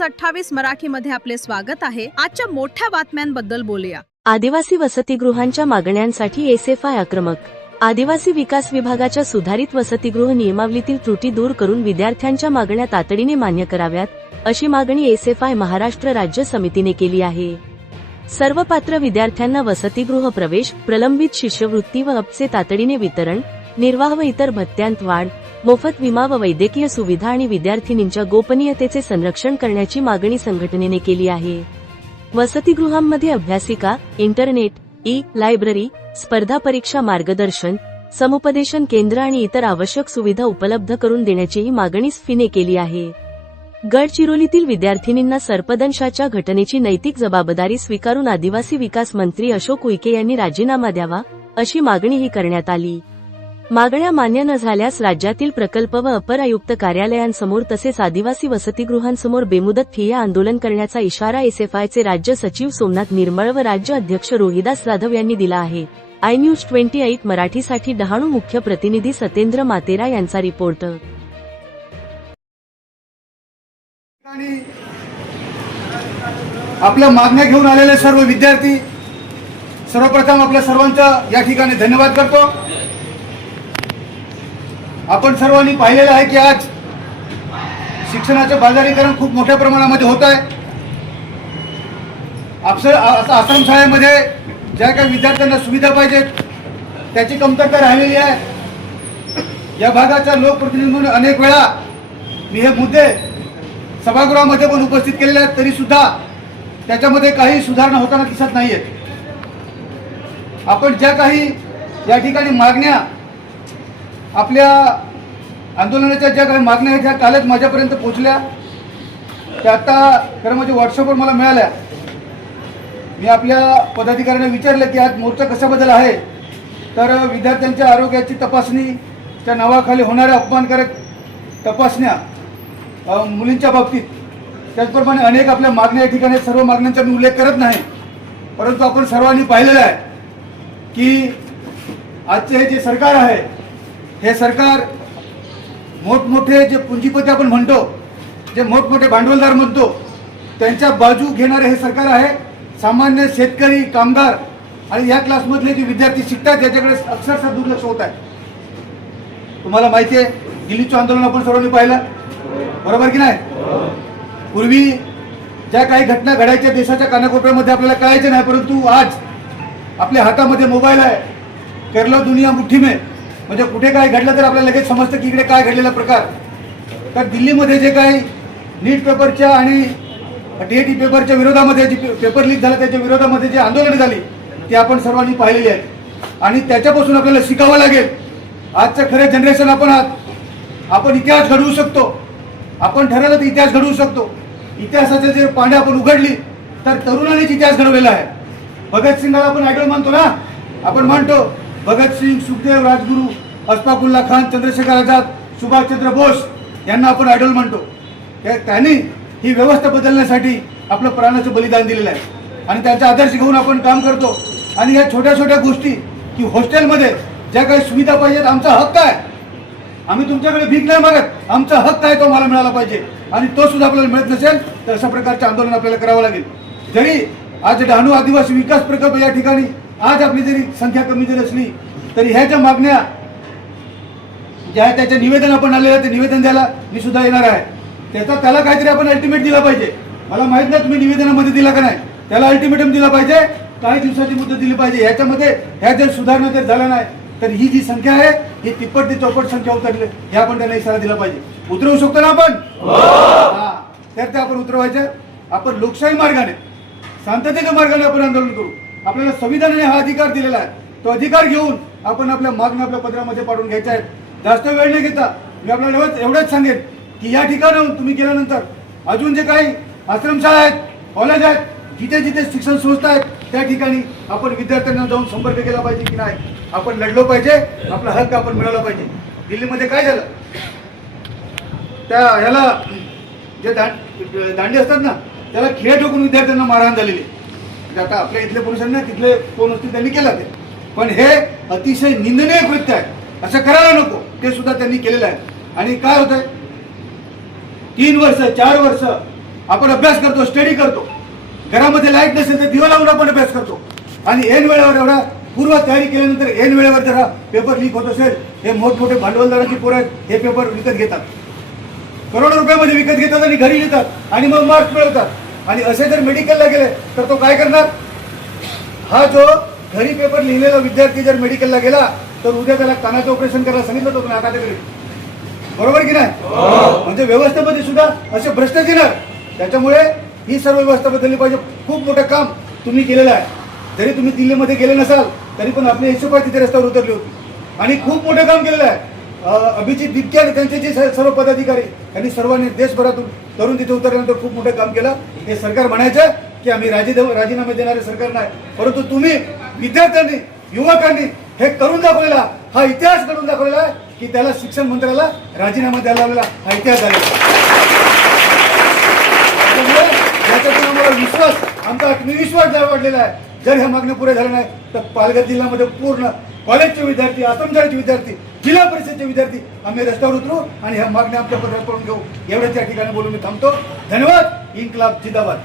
News 28 मराठीमध्ये आपले स्वागत आहे। आजच्या मोठ्या बातम्यांबद्दल बोलूया। आदिवासी वसतिगृहांच्या मागण्यांसाठी एसएफआय आक्रमक। आदिवासी विकास विभागाच्या सुधारित वसतिगृह नियमावलीतील त्रुटी दूर करून विद्यार्थ्यांच्या मागण्या तातडीने मान्य कराव्यात, अशी मागणी एसएफआय महाराष्ट्र राज्य समितीने केली आहे। सर्व पात्र विद्यार्थ्यांना वसतिगृह प्रवेश, प्रलंबित शिष्यवृत्ती व अपचे तातडीने वितरण, निर्वाह व इतर भत्त्यांत वाढ, मोफत विमा व वैद्यकीय सुविधा आणि विद्यार्थिनींच्या गोपनीयतेचे संरक्षण करण्याची मागणी संघटनेने केली आहे। वसतिगृहांमध्ये अभ्यासिका, इंटरनेट, लायब्ररी, स्पर्धा परीक्षा मार्गदर्शन, समुपदेशन केंद्र आणि इतर आवश्यक सुविधा उपलब्ध करून देण्याचीही मागणी स्फीने केली आहे। गडचिरोलीतील विद्यार्थिनींना सर्पदंशाच्या घटनेची नैतिक जबाबदारी स्वीकारून आदिवासी विकास मंत्री अशोक उईके यांनी राजीनामा द्यावा, अशी मागणीही करण्यात आली। मागण्या मान्य न झाल्यास राज्यातील प्रकल्प व अपर आयुक्त कार्यालयांसमोर तसेच आदिवासी वसतिगृहांसमोर बेमुदत ठिय्या आंदोलन करण्याचा इशारा एसएफआयचे राज्य सचिव सोमनाथ निर्मळ व राज्य अध्यक्ष रोहिदास जाधव यांनी दिला आहे। आय न्यूज 28 मराठीसाठी डहाणू मुख्य प्रतिनिधी सतेंद्र मातेरा यांचा रिपोर्ट। आपल्या मागण्या घेऊन आलेले सर्व विद्यार्थी, सर्वप्रथम आपल्या सर्वांचा या ठिकाणी धन्यवाद करतो। आपण सर्वांनी पाहिलेलं आहे की आज शिक्षणाचे बाजारीकरण खूप मोठ्या प्रमाणामध्ये होत आहे। आश्रमशाळेमध्ये ज्या काही विद्यार्थ्यांना सुविधा पाहिजेत त्याची कमतरता राहिलेली आहे। या भागाच्या लोकप्रतिनिधी म्हणून अनेक वेळा मी हे मुद्दे सभागृहामध्ये पण उपस्थित केलेले आहेत, तरी सुद्धा त्याच्यामध्ये काही सुधारणा होताना दिसत नाहीये। आपण ज्या काही या ठिकाणी मागण्या, आपल्या आंदोलनाच्या ज्या काही मागण्या आहेत त्या कालच माझ्यापर्यंत पोहोचल्या, त्या आता खरं म्हणजे व्हॉट्सअपवर मला मिळाल्या। मी आपल्या पदाधिकाऱ्यांना विचारलं की आज मोर्चा कशाबद्दल आहे, तर विद्यार्थ्यांच्या आरोग्याची तपासणीच्या नावाखाली होणाऱ्या अपमानकारक तपासण्या मुलींच्या बाबतीत, त्याचप्रमाणे अनेक आपल्या मागण्या या ठिकाणी, सर्व मागण्यांचा मी उल्लेख करत नाही, परंतु आपण सर्वांनी पाहिलेलं आहे की आजचे हे जे सरकार आहे, हे सरकार मोठमोठे जे पुंजीपती आपण म्हणतो, जे मोठमोठे भांडवलदार म्हणतो, त्यांच्या बाजू घेणारे हे सरकार आहे। सामान्य शेतकरी, कामगार आणि या क्लासमधले जे विद्यार्थी शिकतात याच्याकडे अक्षरशः दुर्लक्ष होत आहे। तुम्हाला माहिती आहे, दिल्लीचं आंदोलन आपण सर्वांनी पाहिलं, बरोबर की नाही? पूर्वी ज्या काही घटना घडायच्या देशाच्या कानाकोपऱ्यामध्ये आपल्याला कळायचं नाही, परंतु आज आपल्या हातामध्ये मोबाईल आहे, करलो दुनिया मुठ्ठी में, म्हणजे कुठे काय घडलं तर आपल्याला लगेच समजतं की इकडे काय घडलेला प्रकार। तर दिल्लीमध्ये जे काही नीट पेपरच्या आणि टीएटी पेपरच्या विरोधामध्ये जे पेपर लीक झाला त्याच्या विरोधामध्ये जे आंदोलने झाली ते आपण सर्वांनी पाहिलेली आहेत आणि त्याच्यापासून आपल्याला शिकावं लागेल। आजचं खरे जनरेशन आपण आहात, आपण इतिहास घडवू शकतो, आपण ठरवलं तर इतिहास घडवू शकतो। इतिहासाचे जे पाने आपण उघडली तर तरुणांनीच इतिहास घडवलेला आहे। भगतसिंगाला आपण आयडॉल मानतो ना, आपण म्हणतो भगतसिंग, सुखदेव, राजगुरू, अशफाकुल्ला खान, चंद्रशेखर आझाद, सुभाषचंद्र बोस यांना आपण आयडॉल मानतो। त्यांनी ही व्यवस्था बदलण्यासाठी आपलं प्राणाचं बलिदान दिलेलं आहे आणि त्यांचा आदर्श घेऊन आपण काम करतो। आणि या छोट्या छोट्या गोष्टी की हॉस्टेलमध्ये ज्या काही सुविधा पाहिजेत, आमचा हक्क आहे, आम्ही तुमच्याकडे भीक नाही मागत, आमचा हक्क आहे तो मला मिळाला पाहिजे आणि तो सुद्धा आपल्याला मिळत नसेल तर अशा प्रकारचे आंदोलन आपल्याला करावं लागेल। जरी आज डहाणू आदिवासी विकास प्रकल्प या ठिकाणी आज आपली जरी संख्या कमी जरी असली तरी ह्या ज्या मागण्या ज्या आहेत त्याचे निवेदन आपण आलेलं आहे, ते निवेदन द्यायला मी सुद्धा येणार आहे। त्याला काहीतरी आपण अल्टिमेट दिला पाहिजे। मला माहित नाही तुम्ही निवेदनामध्ये दिला का नाही, त्याला अल्टिमेटम दिला पाहिजे, काही दिवसाची मुदत दिली पाहिजे। याच्यामध्ये ह्या जर सुधारणा जर झाल्या नाही तर ही जी संख्या आहे ही तिप्पट ते चौपट संख्या उतरली, हे आपण त्यांना इशारा दिला पाहिजे। उतरवू शकतो ना आपण? तर ते आपण उतरवायचं। आपण लोकशाही मार्गाने, शांततेच्या मार्गाने आपण आंदोलन करू। आपल्याला संविधानाने हा अधिकार दिलेला आहे, तो अधिकार घेऊन आपण आपल्या मागण्या आपल्या पत्रामध्ये पाडून घ्यायच्या आहेत। जास्त वेळ न घेता मी आपल्याला एवढंच सांगेन की या ठिकाणाहून तुम्ही गेल्यानंतर अजून जे काही आश्रमशाळा आहेत, कॉलेज आहेत, जिथे जिथे शिक्षण संस्था आहेत त्या ठिकाणी आपण विद्यार्थ्यांना जाऊन संपर्क केला पाहिजे की नाही, आपण लढलो पाहिजे, आपला हक्क आपण मिळवला पाहिजे। दिल्लीमध्ये काय झालं, त्या ह्याला जे दांडी असतात ना त्याला खेळ ठोकून विद्यार्थ्यांना मारहाण झालेली। आता आपल्या इथले पोलिसांना तिथले कोण असतील त्यांनी केलं ते, पण हे अतिशय निंदनीय कृत्य आहे, असं करायला नको, ते सुद्धा त्यांनी केलेलं आहे। आणि काय होतंय, 3 वर्ष 4 वर्ष आपण अभ्यास करतो, स्टडी करतो. घरामध्ये लाईट नसेल तर दिवा लावून आपण अभ्यास करतो. आणि ऐन वेळेवर एवढा पूर्व तयारी केल्यानंतर ऐन वेळेवर जर हा पेपर लीक होत असेल, हे मोठमोठे भांडवलदाराची पोरं आहेत, हे पेपर विकत घेतात, करोडो रुपयामध्ये विकत घेतात आणि घरी लिहितात आणि मग मार्क्स मिळवतात. आणि असे जर मेडिकलला गेले तर तो काय करणार? हा जो घरी पेपर लिहिलेला विद्यार्थी जर मेडिकलला गेला तर उद्या त्याला कानाचं ऑपरेशन करायला सांगितलं होतं तुम्ही घरी, बरोबर की नाही? म्हणजे व्यवस्थेमध्ये सुद्धा असे भ्रष्टाचार येणार. त्याच्यामुळे ही सर्व व्यवस्था बदलली पाहिजे. खूप मोठं काम तुम्ही केलेलं आहे. जरी तुम्ही दिल्लीमध्ये गेले नसाल तरी पण आपले यशोपाल तिथे रस्त्यावर उतरली होती आणि खूप मोठं काम केलेलं आहे. अभिजित दिपके आणि त्यांचे जे सर्व पदाधिकारी यांनी सर्वांनी देशभरातून तरुण तिथे उतरल्यानंतर खूप मोठं काम केलं. हे सरकार म्हणायचं की आम्ही राजीनामे देणारे सरकार नाही, परंतु तुम्ही विद्यार्थ्यांनी, युवकांनी हे करून दाखवलेला, हा इतिहास करून दाखवलेला आहे की त्याला शिक्षण मंत्र्याला राजीनामा द्यायला लावलेला हा इतिहास झालेला. याच्यातून आम्हाला विश्वास, आमचा आत्मविश्वास वाढलेला आहे. जर ह्या मागण्या पुऱ्या झाल्या नाही तर पालघर जिल्ह्यामध्ये पूर्ण कॉलेजचे विद्यार्थी, आश्रमशाळेचे विद्यार्थी, जिल्हा परिषदचे विद्यार्थी आम्ही रस्त्यावर उतरू आणि ह्या मागण्या आमच्या पत्रात करून घेऊ. एवढ्याच या ठिकाणी बोलून मी थांबतो. धन्यवाद. इन्कलाब जिंदाबाद.